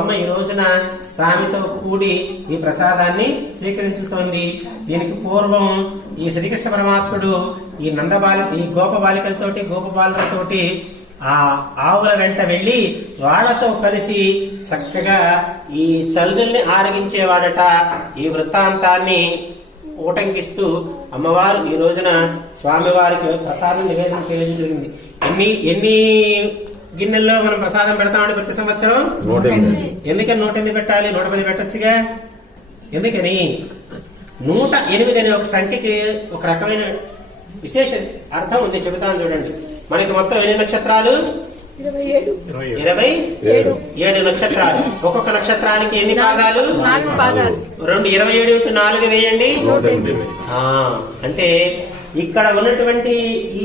అమ్మ ఈ రోజున స్వామితో కూడి ఈ ప్రసాదాన్ని స్వీకరించుతోంది. దీనికి పూర్వం ఈ శ్రీకృష్ణ పరమాత్ముడు ఈ ఈ గోప బాలికలతోటి ఆ ఆవుల వెంట వెళ్లి వాళ్లతో కలిసి చక్కగా ఈ చలుదుల్ని ఆరగించేవాడట. ఈ వృత్తాంతాన్ని ఊటంకిస్తూ అమ్మవారు ఈ రోజున స్వామివారికి ప్రసాదం నివేదన చేయడం జరిగింది. ఎన్ని గిన్నెల్లో మనం ప్రసాదం పెడతామని ప్రతి సంవత్సరం? ఎందుకని 108 పెట్టాలి? 110 పెట్టచ్చుగా. ఎందుకని 108 అనే ఒక సంఖ్యకి ఒక రకమైన విశేష అర్థం ఉంది, చెబుతాను చూడండి. మనకి మొత్తం ఎన్ని నక్షత్రాలు? 27 నక్షత్రాలు. ఒక్కొక్క నక్షత్రానికి ఎన్ని పాదాలు? 27 4 వేయండి. అంటే ఇక్కడ ఉన్నటువంటి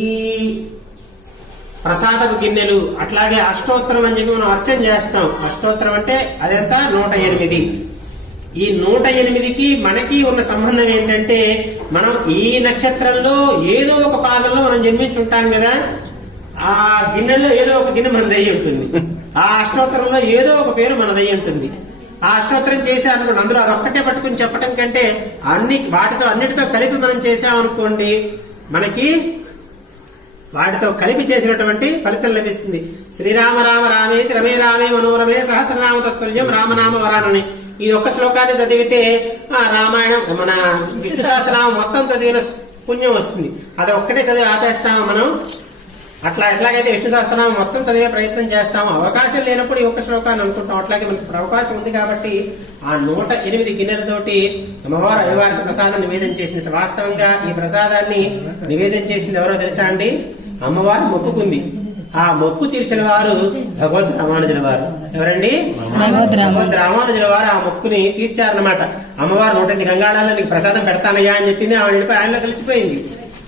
ఈ ప్రసాదపు గిన్నెలు, అట్లాగే అష్టోత్తరం అని చెప్పి మనం అర్చన చేస్తాం. అష్టోత్తరం అంటే అదంతా 108. ఈ 108కి మనకి ఉన్న సంబంధం ఏంటంటే, మనం ఈ నక్షత్రంలో ఏదో ఒక పాదంలో మనం జన్మించుంటాం కదా. ఆ గిన్నెల్లో ఏదో ఒక గిన్నె మనదయ్యి ఉంటుంది. ఆ అష్టోత్తరంలో ఏదో ఒక పేరు మనదయ్యి ఉంటుంది. ఆ అష్టోత్తరం చేసామనుకోండి, అందులో అది ఒక్కటే పట్టుకుని చెప్పటం కంటే అన్నిటితో కలిపి మనం చేసామనుకోండి, మనకి వాటితో కలిపి చేసినటువంటి ఫలితం లభిస్తుంది. శ్రీరామ రామ రామేతి రమే రామే మనోరమే సహస్రనామ తత్తుల్యం రామనామ వరానని ఈ ఒక్క శ్లోకాన్ని చదివితే రామాయణం మన విష్ణు సహస్రనామం మొత్తం చదివిన పుణ్యం వస్తుంది. అది ఒక్కటే చదివి ఆపేస్తాము మనం. అట్లా ఎట్లాగైతే విష్ణు సహస్రనామం మొత్తం చదివే ప్రయత్నం చేస్తాము, అవకాశం లేనప్పుడు ఈ ఒక్క శ్లోకాన్ని అనుకుంటాం. అట్లాగే మనకు అవకాశం ఉంది కాబట్టి ఆ 108 గిన్నెలతోటి అమ్మవారు అయ్యవారికి ప్రసాదం నివేదన చేసింది. వాస్తవంగా ఈ ప్రసాదాన్ని నివేదన చేసింది ఎవరో తెలుసా అండి? అమ్మవారు మొక్కుకుంది. ఆ మొక్కు తీర్చిన వారు భగవద్ రామానుజుల వారు. ఎవరండి? భగవద్ రామానుజుల వారు ఆ మొక్కుని తీర్చారన్నమాట. అమ్మవారు 108 గంగాళాల్లో నీకు ప్రసాదం పెడతానయ్యా అని చెప్పింది. ఆవిడ వెళ్ళిపోయి ఆయనలో కలిసిపోయింది.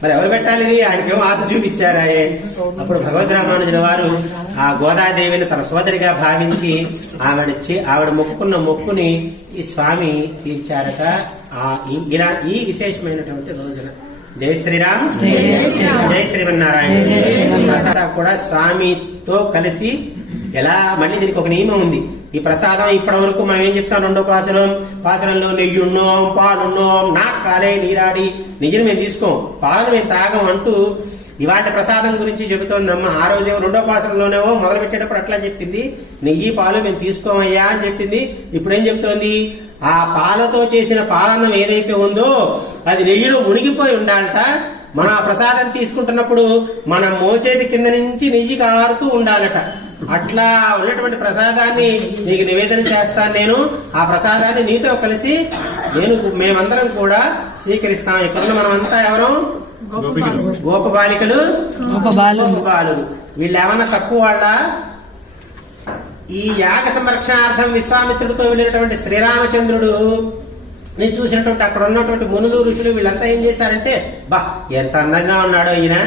మరి ఎవరు పెట్టాలి? ఇది ఆయనకేమో ఆశ చూపించారాయే. అప్పుడు భగవద్ రామానుజుల వారు ఆ గోదాదేవిని తన సోదరిగా భావించి ఆవిడ మొక్కుకున్న మొక్కుని ఈ స్వామి తీర్చారట. ఈ విశేషమైనటువంటి రోజున జై శ్రీరామ్, జై శ్రీమన్నారాయణ. కూడా స్వామితో కలిసి ఎలా, మళ్ళీ దీనికి ఒక నియమం ఉంది. ఈ ప్రసాదం ఇప్పటి వరకు మనం ఏం చెప్తాం? 2వ పాసరంలో నెయ్యున్నాం, పాలున్నాం, కాలే నీరాడి, నెయ్యిని మేము తీసుకోం, పాలను మేము తాగం అంటూ ఇవాటి ప్రసాదం గురించి చెబుతోందమ్మ. ఆ రోజేమో 2వ పాసరంలోనేమో మొదలు పెట్టేటప్పుడు అట్లా చెప్పింది, నెయ్యి పాలు మేము తీసుకోమయ్యా అని చెప్పింది. ఇప్పుడు ఏం చెప్తోంది? ఆ పాలతో చేసిన పాలన్నం ఏదైతే ఉందో అది నెయ్యిలో మునిగిపోయి ఉండాలట. మనం ఆ ప్రసాదం తీసుకుంటున్నప్పుడు మనం మోచేతి కింద నుంచి నెయ్యి కారుతూ ఉండాలట. అట్లా ఉన్నటువంటి ప్రసాదాన్ని నీకు నివేదన చేస్తాను నేను. ఆ ప్రసాదాన్ని నీతో కలిసి మేమందరం కూడా స్వీకరిస్తాం. ఇప్పుడున్న మనమంతా ఎవరు? గోప బాలికలు, బాలురు. వీళ్ళు ఏమన్నా తక్కువ వాళ్ళ? ఈ యాగ సంరక్షణార్థం విశ్వామిత్రుడితో వెళ్ళినటువంటి శ్రీరామచంద్రుడు నేను చూసినటువంటి అక్కడ ఉన్నటువంటి మునులు, ఋషులు వీళ్ళంతా ఏం చేశారంటే, ఎంత అందంగా ఉన్నాడో ఈయన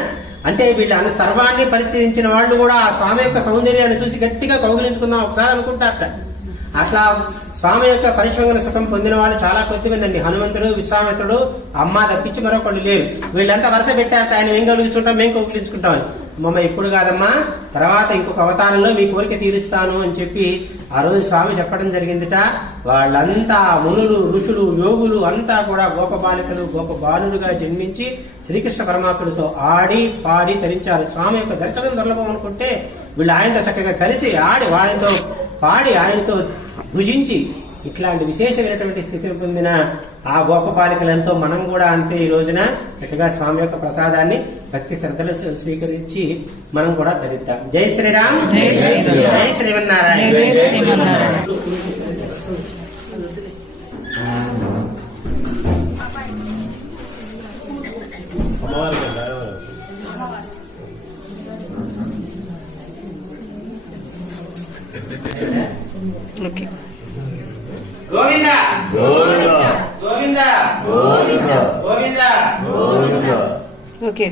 అంటే, వీళ్ళు సర్వాన్ని పరిచయించిన వాళ్ళు కూడా ఆ స్వామి యొక్క సౌందర్యాన్ని చూసి గట్టిగా కౌగిలించుకుందాం ఒకసారి అనుకుంటారట. అట్లా స్వామి యొక్క పరిశ్వంగన సుఖం పొందిన వాళ్ళు చాలా కొద్దిమంది అండి. హనుమంతుడు, విశ్వామిత్రుడు, అమ్మ తప్పించి మరొకళ్ళు లేరు. వీళ్ళంతా వరుస పెట్టారట. ఆయన మేము కౌగిలించుకుంటాం, మేము కౌగిలించుకుంటామని. మమ్మ ఇప్పుడు కాదమ్మా, తర్వాత ఇంకొక అవతారంలో మీ కోరిక తీరుస్తాను అని చెప్పి ఆ రోజు స్వామి చెప్పడం జరిగిందిట. వాళ్ళంతా మునులు, ఋషులు, యోగులు అంతా కూడా గోప బాలికలు, గోప బాలులుగా జన్మించి శ్రీకృష్ణ పరమాత్ముడితో ఆడి పాడి తరించారు. స్వామి యొక్క దర్శనం దుర్లభం అనుకుంటే వీళ్ళు ఆయనతో చక్కగా కలిసి ఆడి, ఆయనతో పాడి, ఆయనతో భుజించి ఇట్లాంటి విశేషమైనటువంటి స్థితిని పొందిన ఆ గోప బాలికలంతో మనం కూడా అంతే ఈ రోజున చక్కగా స్వామి యొక్క ప్రసాదాన్ని భక్తి శ్రద్ధలు స్వీకరించి మనం కూడా ధరిద్దాం. జై శ్రీరామ్, జై శ్రీమన్నారాయణ. ఓకే. గోవింద గోవింద గోవింద గోవింద గోవింద. ఓకే.